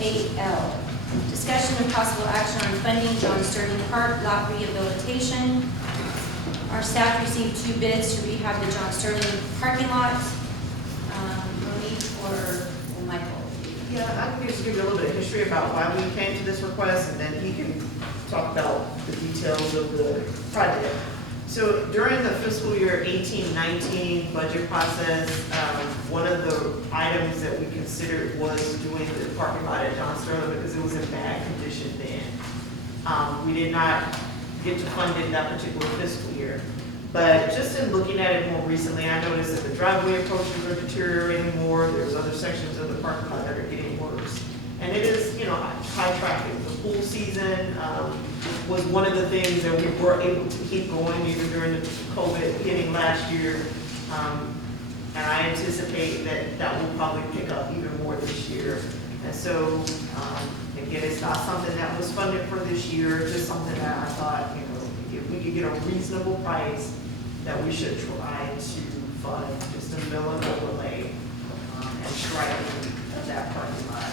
8L, discussion and possible action on funding John Sterling Park lot rehabilitation. Our staff received 2 bids to rehab the John Sterling parking lot. Monique or Michael? Yeah, I can just give you a little bit of history about why we came to this request, and then he can talk about the details of the project. So during the fiscal year 18-19 budget process, one of the items that we considered was doing the parking lot at John Sterling because it was in bad condition then. We did not get to fund it that particular fiscal year. But just in looking at it more recently, I noticed that the driveway approaches are deteriorating more. There's other sections of the parking lot that are getting worse. And it is, high traffic. The pool season was one of the things that we were able to keep going even during the COVID hitting last year. And I anticipate that that will probably pick up even more this year. And so, again, it's not something that was funded for this year, just something that I thought, if we could get a reasonable price, that we should try to fund just a mill and overlay and striping of that parking lot.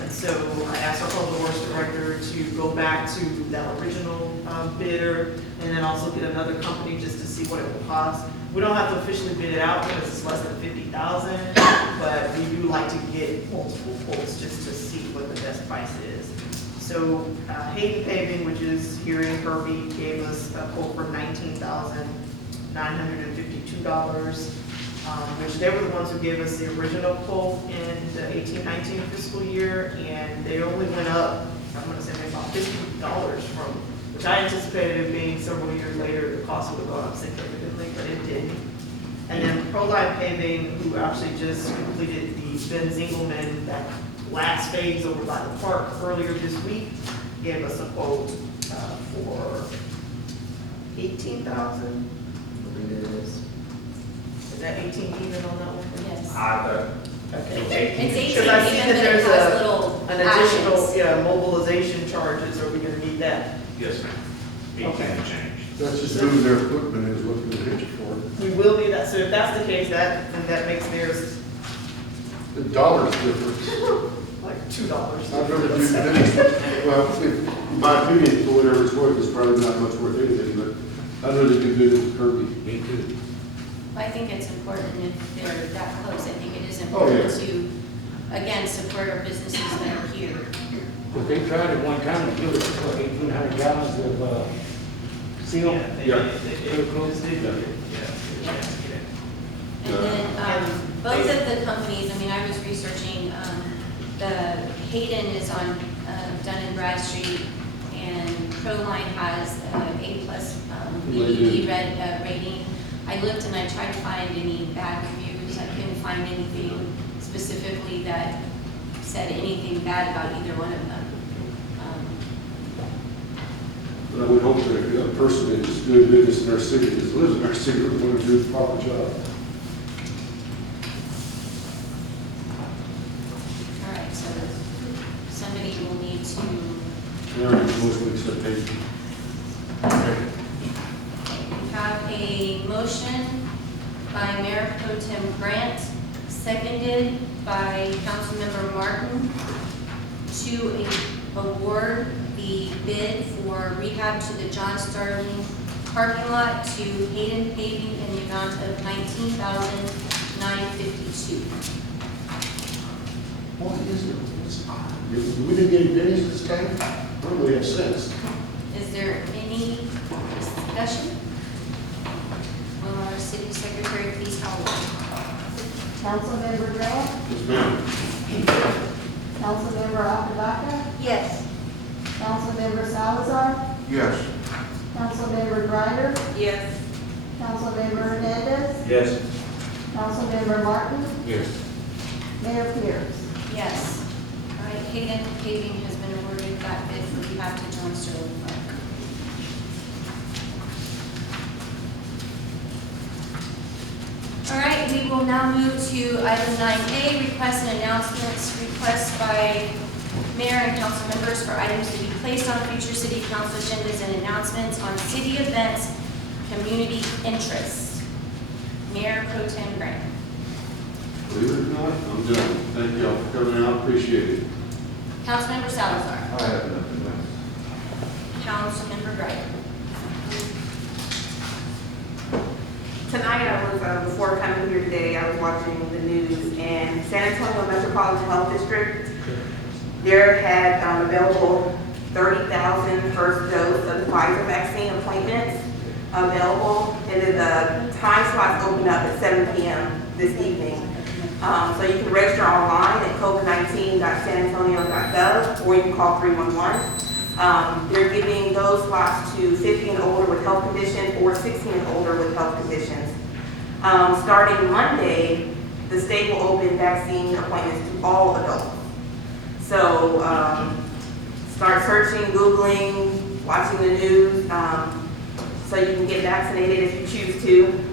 And so I asked our public works director to go back to that original bidder and then also get another company just to see what it will cost. We don't have to officially bid it out because it's less than $50,000, but we do like to get multiple quotes just to see what the best price is. So Hayden Paving, which is here in Kirby, gave us a quote for $19,952, which they were the ones who gave us the original quote in the 18-19 fiscal year, and they only went up, I'm going to say maybe about $50 from, which I anticipated it being several years later, the cost would have gone up significantly, but it didn't. And then Proline Paving, who actually just completed the Ben Zingelman, that last phase over by the park earlier this week, gave us a quote for $18,000, I believe it is. Is that 18 even on that one? Yes. Okay. It's 18 Because I see even, that but it there's has little an additional, add-ins. mobilization charges. Are we gonna need that? Yes, ma'am. 18 Okay. and change. That's just moving their equipment is what we're hitching for. We will need that. So if that's the case, then that makes theirs The dollar's difference. like $2. I'd rather do this. Well, in my opinion, for whatever it's worth, it's probably not much worth anything, but I'd rather do good at Kirby. Me too. I think it's important if they're that close. I think it is Oh, important yeah. to, again, support our businesses that are here. But they tried at one time to give us 1,800 gallons of seal. They did. Cool. And then both of the companies, I was researching, the Hayden is on Dun and Bradstreet, and Proline has A+ BEP rating. I looked and I tried to find any bad reviews. I couldn't find anything specifically that said anything bad about either one of them. But I would hope that if a person that is doing business in our city, that lives in our city, would want to do the proper job. All right, so somebody will need to, There is most expectation. we have a motion by Mayor Pro Tem Grant, seconded by Councilmember Martin, to award the bid for rehab to the John Sterling parking lot to Hayden Paving in the amount of $19,952. What is it? We didn't get any biddings this time? What do we have since? Is there any discussion? Will our city secretary please call the roll? Councilmember Grant, Yes, ma'am. Councilmember Apodaca, Yes. Councilmember Salazar, Yes. Councilmember Grider, Yes. Councilmember Hernandez, Yes. Councilmember Martin, Yes. Mayor Pierce. Yes. All right, Hayden Paving has been awarded that bid for rehab to John Sterling Park. All right, we will now move to item 9A, requests and announcements. Requests by mayor and council members for items to be placed on future city council agendas and announcements on city events, community interests. Mayor Pro Tem Grant. Believe it or not, I'm done. Thank y'all for coming out, appreciate it. Councilmember Salazar. I have nothing else. Councilmember Greider. Tonight, I was, before coming here today, I was watching the news, and San Antonio Metropolitan Health District, there had available 30,000 first dose of the Pfizer vaccine appointments available, and then the time slots opened up at 7 p.m. this evening. So you can register online at covid19.sanantonio.gov, or you can call 311. They're giving those slots to 50 and older with health conditions or 16 and older with health conditions. Starting Monday, the state will open vaccine appointments to all adults. So start searching, Googling, watching the news, so you can get vaccinated if you choose to.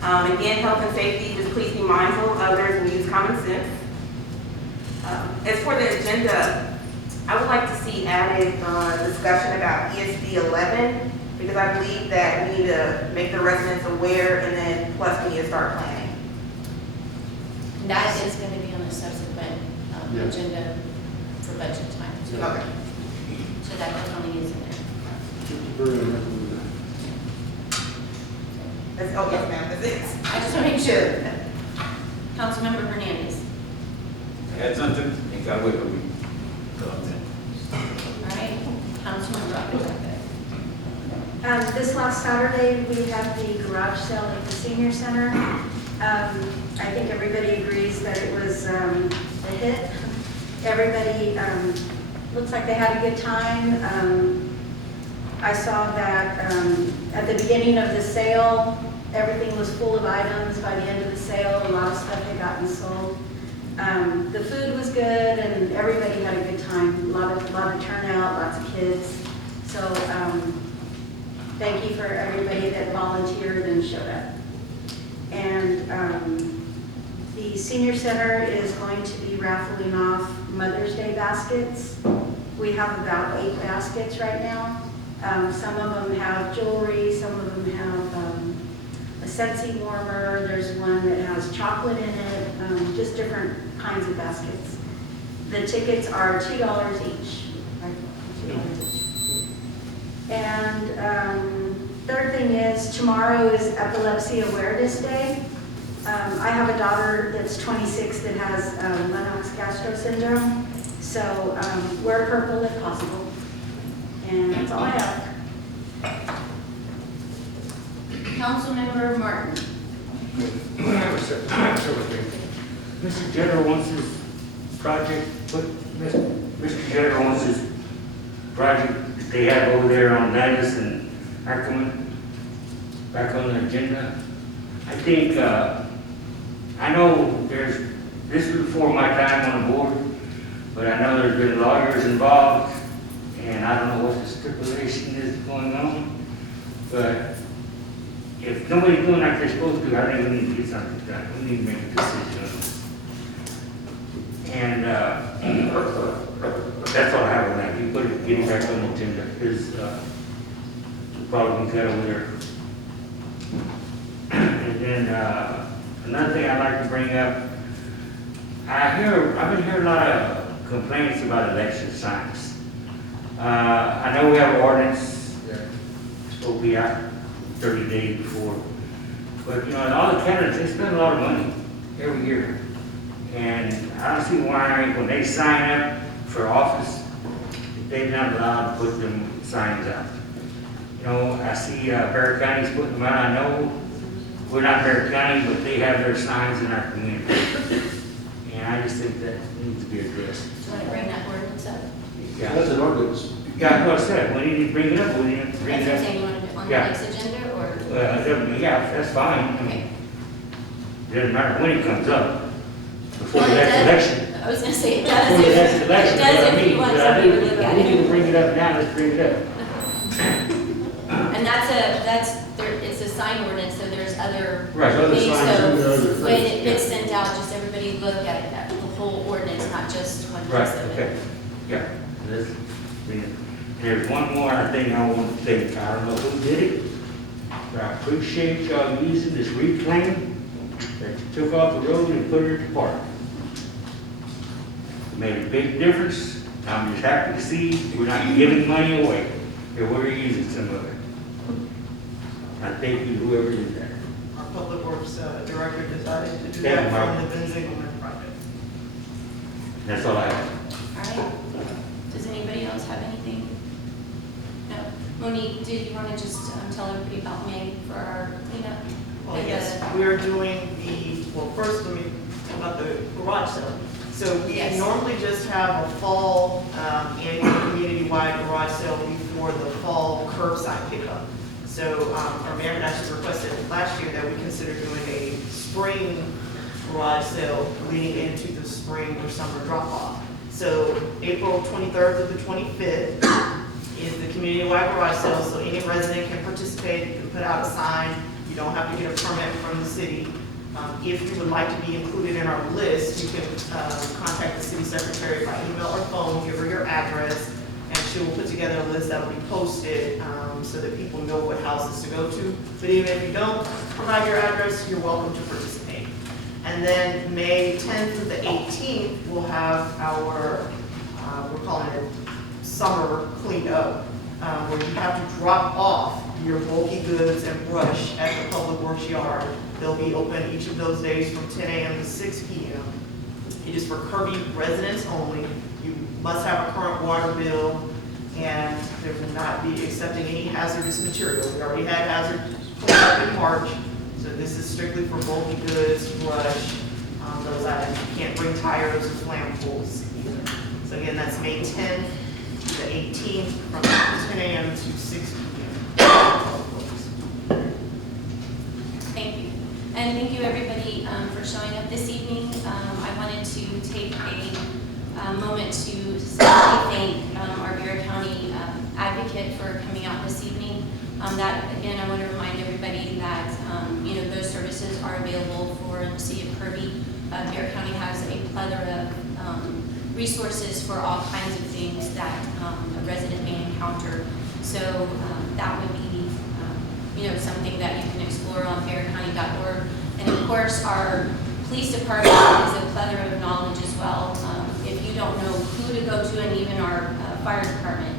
Again, health and safety, just please be mindful of others and use common sense. As for the agenda, I would like to see added discussion about ESD 11, because I believe that we need to make the residents aware, and then plus we need to start planning. That is going to be on a subsequent Yeah. agenda for budget time. Okay. So that definitely is in there. Very much. Oh, yes, ma'am, that's it. I just want to make sure. Councilmember Hernandez. I had something, and got away from me. All right. Councilmember Robbins. This last Saturday, we had the garage sale at the senior center. I think everybody agrees that it was a hit. Everybody looks like they had a good time. I saw that at the beginning of the sale, everything was full of items. By the end of the sale, a lot of stuff had gotten sold. The food was good, and everybody had a good time. A lot of turnout, lots of kids. So thank you for everybody that volunteered and showed up. And the senior center is going to be raffling off Mother's Day baskets. We have about 8 baskets right now. Some of them have jewelry, some of them have a Scentsy warmer. There's one that has chocolate in it, just different kinds of baskets. The tickets are $2 each. $2 each. And third thing is, tomorrow is Epilepsy Awareness Day. I have a daughter that's 26 that has Lennox-Gastaut syndrome, so wear purple if possible. And that's all I have. Councilmember Martin. I have a several things. Mr. Jeter wants his project, Mr. Jeter wants his project that they have over there on Nattis and Ackerman back on the agenda. I think, I know this was before my time on the board, but I know there's been lawyers involved, and I don't know what the stipulation is going on, but if nobody's doing like they're supposed to, I think we need to get something done. We need to make a decision on this. And that's all I have on that. You put it, get it back on the agenda, is probably cut over there. And then another thing I'd like to bring up, I've been hearing a lot of complaints about election signs. I know we have an ordinance that will be out 30 days before, but you know, all the candidates, they spend a lot of money every year. And I don't see why when they sign up for office, they're not allowed to put them signs out. You know, I see Bear County's putting them out. I know we're not Bear County, but they have their signs in our community. And I just think that needs to be addressed. Do you want to bring that ordinance up? Yeah, That's an ordinance. yeah, that's what I said. We need to bring it up. We need to bring That's what I'm it up. saying, you want to do it on the Yeah. next agenda, or? Yeah, that's fine. I mean, Okay. doesn't matter when it comes up, before Well, the it next does- election. I was going to say, it does. Before the next It election. does what I if you mean. want But I somebody to think look at We need to it. bring it up now. Let's bring it up. And it's a sign ordinance, so there's other Right. Other things, signs and other so when things. it gets sent out, just everybody look at it, that the whole ordinance, not just one Right, piece of okay. it. Yeah. There's one more thing I want to say. I don't know who did it, but I appreciate y'all using this reclaim that you took off the road and put it at the park. It made a big difference. I'm just happy to see we're not giving money away, that we're using some of it. I thank you to whoever did that. Our Public Works Director decided to do Yeah, that Mark. from the Ben Zingelman project. That's all I have. All right. Does anybody else have anything? No. Monique, did you want to just tell everybody about May for our cleanup? Well, And, yes, we are doing well, first let me talk about the garage sale. So we Yes. normally just have a fall annual community-wide garage sale before the fall curbside pickup. So our mayor had actually requested last year that we consider doing a spring garage sale leading into the spring or summer drop-off. So April 23rd to the 25th is the community-wide garage sale, so any resident can participate, you can put out a sign, you don't have to get a permit from the city. If you would like to be included in our list, you can contact the city secretary by email or phone, give her your address, and she will put together a list that will be posted so that people know what houses to go to. But even if you don't provide your address, you're welcome to participate. And then May 10th through the 18th, we'll have our, we're calling it summer cleanup, where you have to drop off your bulky goods and brush at the Public Works yard. They'll be open each of those days from 10 a.m. to 6 p.m. It is for Kirby residents only. You must have a current water bill, and they will not be accepting any hazardous material. We already had hazard cleanup in March, so this is strictly for bulky goods, brush, those items. You can't bring tires or flammables either. So again, that's May 10th to the 18th from 10 a.m. to 6 p.m. Thank you. And thank you, everybody, for showing up this evening. I wanted to take a moment to sincerely thank our Bear County advocate for coming out this evening. That, again, I want to remind everybody that, those services are available for the city of Kirby. Bear County has a plethora of resources for all kinds of things that a resident may encounter. So that would be something that you can explore on bearcounty.org. And of course, our police department is a plethora of knowledge as well. If you don't know who to go to, and even our fire department,